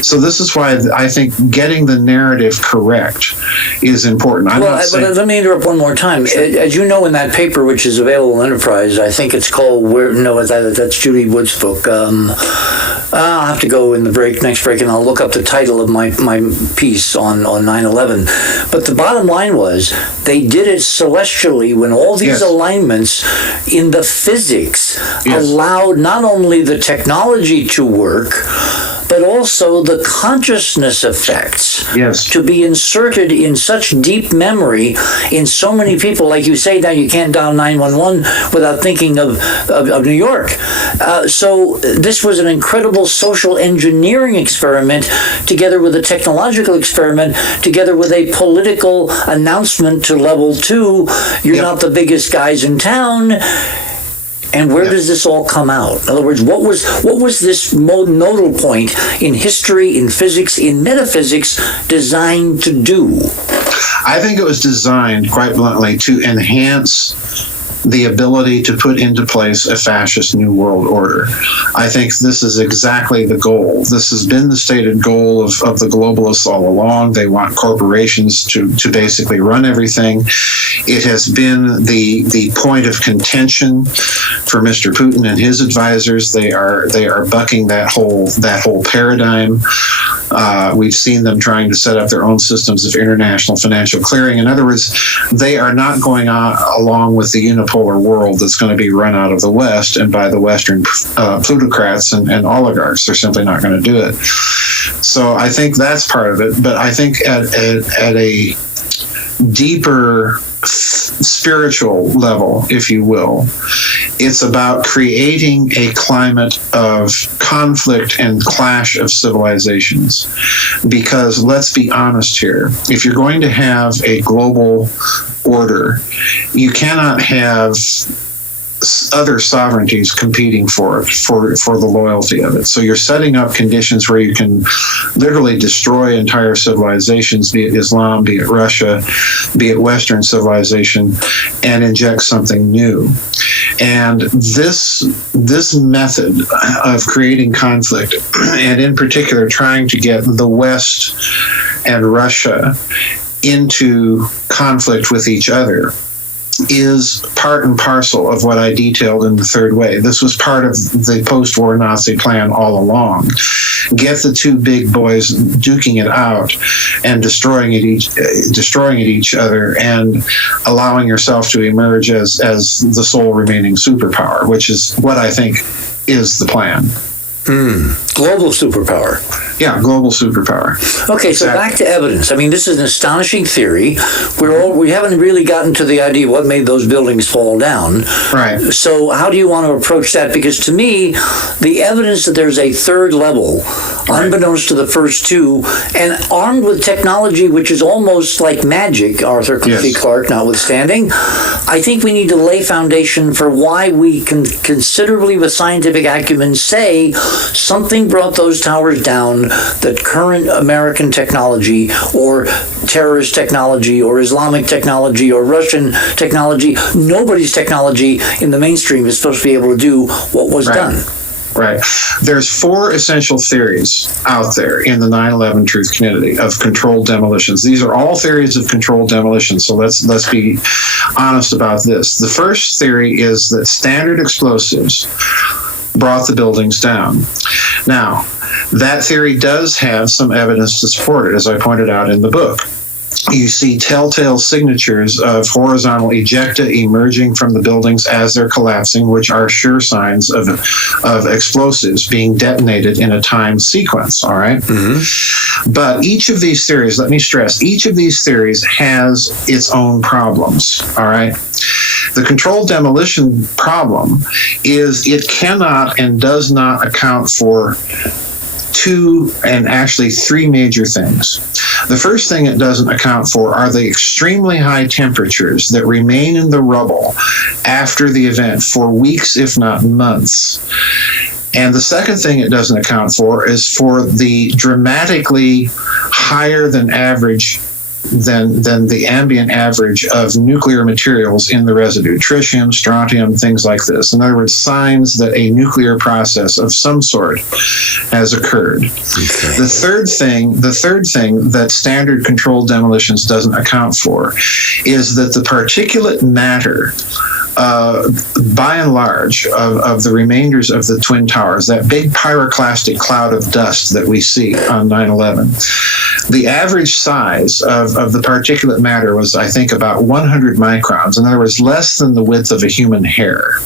So this is why I think getting the narrative correct is important. But let me interrupt one more time. Sure. As you know, in that paper, which is available in Enterprise, I think it's called that's Judy Wood's book. I'll have to go in the next break, and I'll look up the title of my piece on 9/11. But the bottom line was they did it celestially when all these alignments in the physics allowed not only the technology to work, but also the consciousness effects to be inserted in such deep memory in so many people. Like you say, now you can't dial 911 without thinking of New York. So this was an incredible social engineering experiment together with a technological experiment, together with a political announcement to level 2. You're not the biggest guys in town. And where does this all come out? In other words, what was this nodal point in history, in physics, in metaphysics designed to do? I think it was designed, quite bluntly, to enhance the ability to put into place a fascist new world order. I think this is exactly the goal. This has been the stated goal of the globalists all along. They want corporations to basically run everything. It has been the point of contention for Mr. Putin and his advisors. They are bucking that whole paradigm. We've seen them trying to set up their own systems of international financial clearing. In other words, they are not going along with the unipolar world that's going to be run out of the West and by the Western plutocrats and oligarchs. They're simply not going to do it. So I think that's part of it. But I think at a deeper spiritual level, if you will, it's about creating a climate of conflict and clash of civilizations. Because let's be honest here, if you're going to have a global order, you cannot have other sovereignties competing for the loyalty of it. So you're setting up conditions where you can literally destroy entire civilizations, be it Islam, be it Russia, be it Western civilization, and inject something new. And this method of creating conflict, and in particular trying to get the West and Russia into conflict with each other, is part and parcel of what I detailed in The Third Way. This was part of the post-war Nazi plan all along. Get the two big boys duking it out and destroying each other, and allowing yourself to emerge as the sole remaining superpower, which is what I think is the plan. Global superpower. Yeah, global superpower. Okay, exactly. So back to evidence. I mean, this is an astonishing theory. We haven't really gotten to the idea of what made those buildings fall down. Right. So how do you want to approach that? Because to me, the evidence that there's a third level, unbeknownst to the first two, and armed with technology which is almost like magic, Arthur C. Clarke notwithstanding, I think we need to lay foundation for why we can considerably with scientific acumen say something brought those towers down that current American technology or terrorist technology or Islamic technology or Russian technology, nobody's technology in the mainstream is supposed to be able to do what was done. Right. There's 4 essential theories out there in the 9/11 truth community of controlled demolitions. These are all theories of controlled demolition, so let's be honest about this. The first theory is that standard explosives brought the buildings down. Now, that theory does have some evidence to support it, as I pointed out in the book. You see telltale signatures of horizontal ejecta emerging from the buildings as they're collapsing, which are sure signs of explosives being detonated in a timed sequence, all right? Mm-hmm. But each of these theories, let me stress, each of these theories has its own problems, all right? The controlled demolition problem is it cannot and does not account for 2 and actually 3 major things. The first thing it doesn't account for are the extremely high temperatures that remain in the rubble after the event for weeks, if not months. And the second thing it doesn't account for is for the dramatically higher than average than the ambient average of nuclear materials in the residue, tritium, strontium, things like this. In other words, signs that a nuclear process of some sort has occurred. Okay. The third thing that standard controlled demolitions doesn't account for is that the particulate matter, by and large, of the remainders of the Twin Towers, that big pyroclastic cloud of dust that we see on 9/11, the average size of the particulate matter was, I think, about 100 microns. In other words, less than the width of a human hair.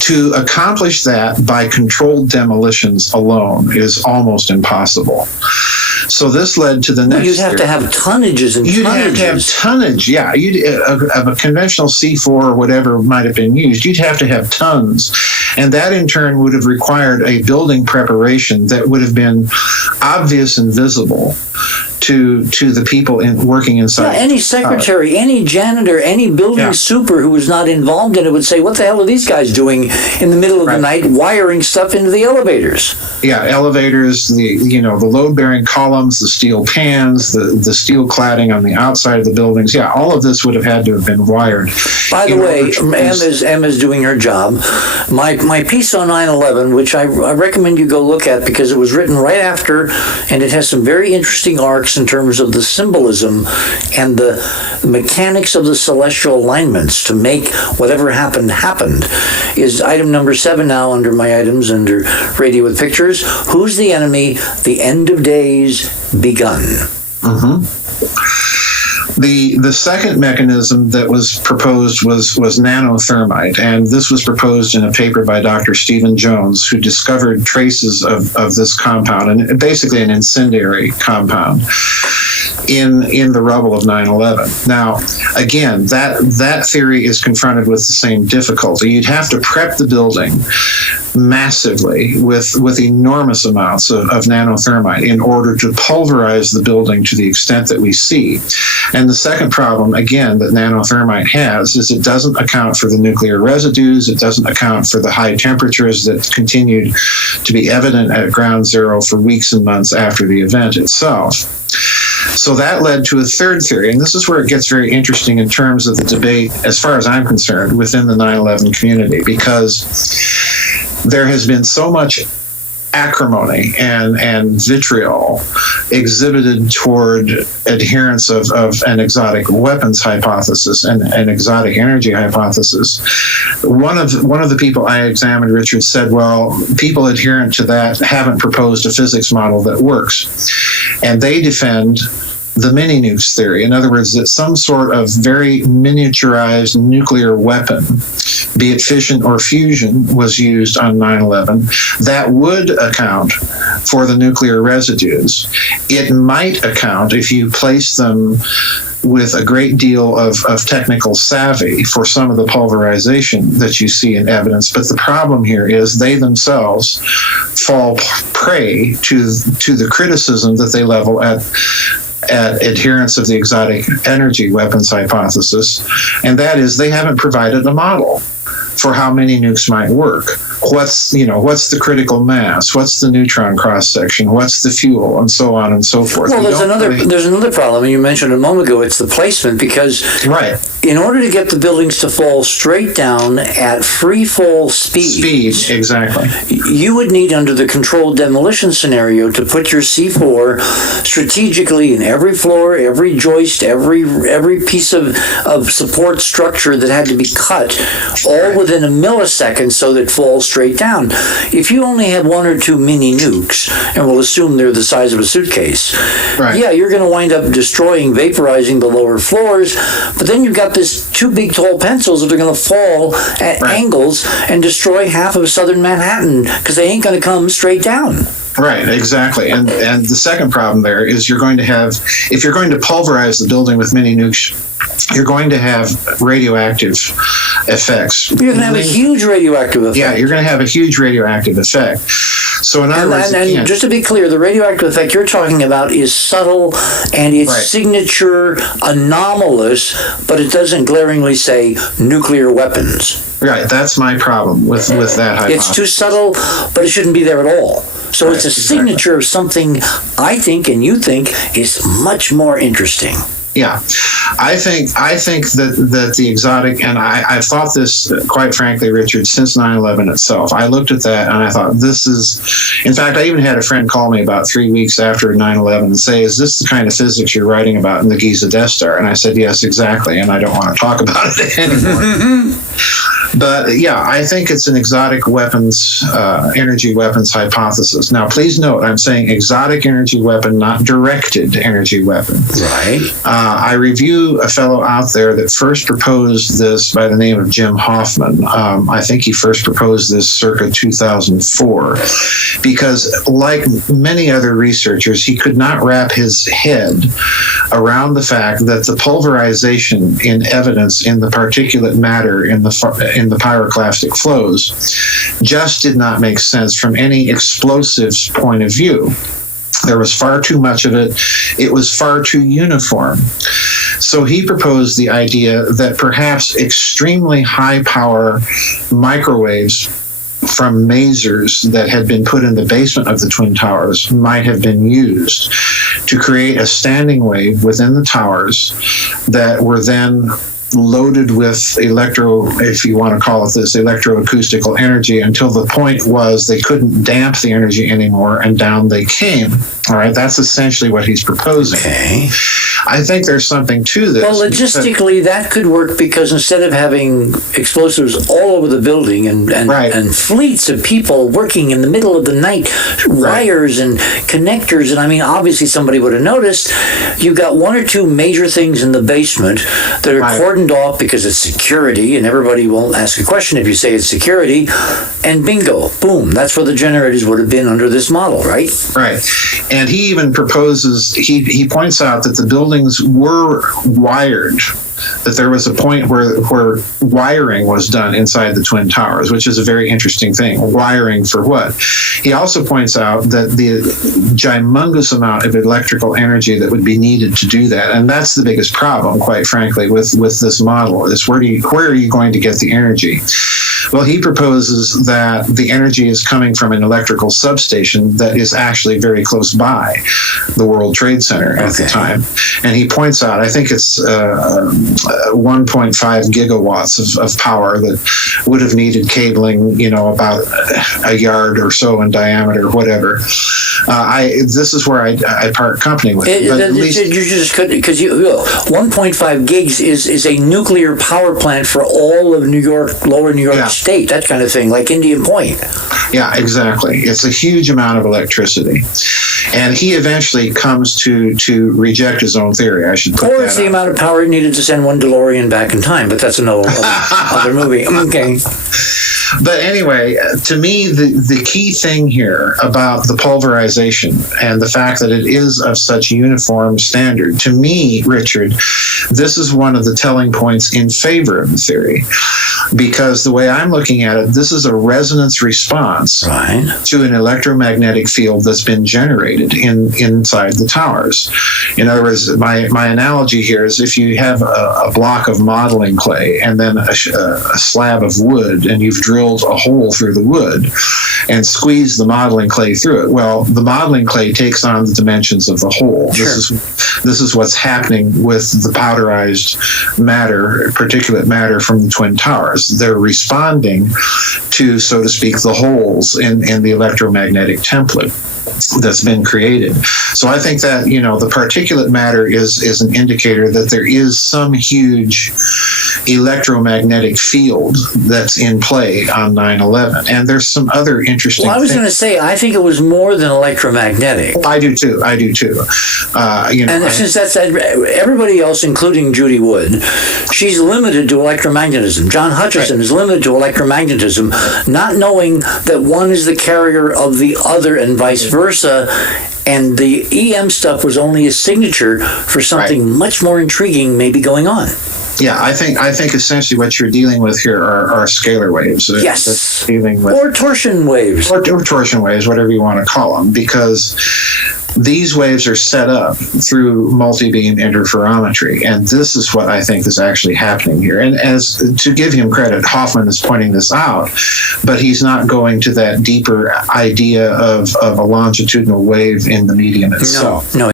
To accomplish that by controlled demolitions alone is almost impossible. So this led to the next. You'd have to have tonnages and You'd tonnages. have to have tonnage, yeah. Of a conventional C4 or whatever might have been used, you'd have to have tons. And that in turn would have required a building preparation that would have been obvious and visible to the people working inside. Yeah, any secretary, any janitor, any building super who was not involved in it would say, what the hell are these guys doing in the middle of the night wiring stuff into the elevators? Yeah, elevators, the load-bearing columns, the steel pans, the steel cladding on the outside of the buildings. Yeah, all of this would have had to have been wired. By the way, Emma's doing her job. My piece on 9/11, which I recommend you go look at because it was written right after, and it has some very interesting arcs in terms of the symbolism and the mechanics of the celestial alignments to make whatever happened, is item number 7 now under my items under Radio with Pictures. Who's the enemy? The end of days begun. Mm-hmm. The second mechanism that was proposed was nanothermite, and this was proposed in a paper by Dr. Stephen Jones, who discovered traces of this compound, and basically an incendiary compound, in the rubble of 9/11. Now, again, that theory is confronted with the same difficulty. You'd have to prep the building massively with enormous amounts of nanothermite in order to pulverize the building to the extent that we see. And the second problem, again, that nanothermite has is it doesn't account for the nuclear residues. It doesn't account for the high temperatures that continued to be evident at ground zero for weeks and months after the event itself. So that led to a third theory, and this is where it gets very interesting in terms of the debate, as far as I'm concerned, within the 9/11 community, because there has been so much acrimony and vitriol exhibited toward adherence of an exotic weapons hypothesis and an exotic energy hypothesis. One of the people I examined, Richard, said, well, people adherent to that haven't proposed a physics model that works. And they defend the mini-nukes theory. In other words, that some sort of very miniaturized nuclear weapon, be it fission or fusion, was used on 9/11. That would account for the nuclear residues. It might account, if you place them with a great deal of technical savvy, for some of the pulverization that you see in evidence. But the problem here is they themselves fall prey to the criticism that they level at adherence of the exotic energy weapons hypothesis, and that is they haven't provided a model for how many nukes might work. What's the critical mass? What's the neutron cross section? What's the fuel, and so on and so forth. Well, there's another problem, and you mentioned a moment ago. It's the placement, because in order to get the buildings to fall straight down at free fall speed, exactly, you would need, under the controlled demolition scenario, to put your C4 strategically in every floor, every joist, every piece of support structure that had to be cut, all within a millisecond, so that it falls straight down. If you only have 1 or 2 mini nukes, and we'll assume they're the size of a suitcase, yeah, you're going to wind up destroying, vaporizing the lower floors, but then you've got this 2 big tall pencils that are going to fall at angles and destroy half of southern Manhattan, because they ain't going to come straight down. Right, exactly. And the second problem there is you're going to have, if you're going to pulverize the building with mini nukes, you're going to have radioactive effects. You're going to have a huge radioactive effect. Yeah, you're going to have a huge radioactive effect. So in other words, and just to be clear, the radioactive effect you're talking about is subtle, and it's signature anomalous, but it doesn't glaringly say nuclear weapons. Right, that's my problem with that hypothesis. It's too subtle, but it shouldn't be there at all. So it's a signature of something I think and you think is much more interesting. Yeah, I think that the exotic, and I've thought this, quite frankly, Richard, since 9/11 itself. I looked at that and I thought, this is, in fact, I even had a friend call me about 3 weeks after 9/11 and say, is this the kind of physics you're writing about in the Giza Death Star? And I said, yes, exactly, and I don't want to talk about it anymore. But yeah, I think it's an exotic weapons, energy weapons hypothesis. Now, please note, I'm saying exotic energy weapon, not directed energy weapon. Right. I review a fellow out there that first proposed this by the name of Jim Hoffman. I think he first proposed this circa 2004, because like many other researchers, he could not wrap his head around the fact that the pulverization in evidence in the particulate matter in the pyroclastic flows just did not make sense from any explosives point of view. There was far too much of it. It was far too uniform. So he proposed the idea that perhaps extremely high power microwaves from masers that had been put in the basement of the Twin Towers might have been used to create a standing wave within the towers that were then loaded with if you want to call it this, electroacoustical energy, until the point was they couldn't damp the energy anymore and down they came. All right, that's essentially what he's proposing. Okay. I think there's something to this. Well, logistically, that could work, because instead of having explosives all over the building and fleets of people working in the middle of the night, wires and connectors, and I mean, obviously somebody would have noticed, you've got one or two major things in the basement that are cordoned off because it's security, and everybody won't ask a question if you say it's security, and bingo, boom, that's where the generators would have been under this model, right? Right. And he even proposes, he points out that the buildings were wired, that there was a point where wiring was done inside the Twin Towers, which is a very interesting thing. Wiring for what? He also points out that the gymongous amount of electrical energy that would be needed to do that, and that's the biggest problem, quite frankly, with this model, is where are you going to get the energy? Well, he proposes that the energy is coming from an electrical substation that is actually very close by the World Trade Center at the time. And he points out, I think it's 1.5 gigawatts of power that would have needed cabling, about a yard or so in diameter, whatever. This is where I part company with it. But at least you just couldn't, because 1.5 gigs is a nuclear power plant for all of New York, lower New York State, that kind of thing, like Indian Point. Yeah, exactly. It's a huge amount of electricity. And he eventually comes to reject his own theory. I should put that. Or it's the amount of power needed to send one DeLorean back in time, but that's another other movie. Okay. But anyway, to me, the key thing here about the pulverization and the fact that it is of such uniform standard, to me, Richard, this is one of the telling points in favor of the theory. Because the way I'm looking at it, this is a resonance response to an electromagnetic field that's been generated inside the towers. In other words, my analogy here is if you have a block of modeling clay and then a slab of wood, and you've drilled a hole through the wood and squeezed the modeling clay through it. Well, the modeling clay takes on the dimensions of the hole. Sure. This is what's happening with the powderized matter, particulate matter from the Twin Towers. They're responding to, so to speak, the holes in the electromagnetic template that's been created. So I think that, the particulate matter is an indicator that there is some huge electromagnetic field that's in play on 9/11. And there's some other interesting I was going to say, I think it was more than electromagnetic. I do too. And since that's everybody else, including Judy Wood, she's limited to electromagnetism. John Hutchison is limited to electromagnetism, not knowing that one is the carrier of the other and vice versa. And the EM stuff was only a signature for something much more intriguing maybe going on. Yeah, I think essentially what you're dealing with here are scalar waves. Yes. Dealing with, or torsion waves. Or torsion waves, whatever you want to call them, because these waves are set up through multi-beam interferometry, and this is what I think is actually happening here. And as to give him credit, Hoffman is pointing this out, but he's not going to that deeper idea of a longitudinal wave in the medium itself. No.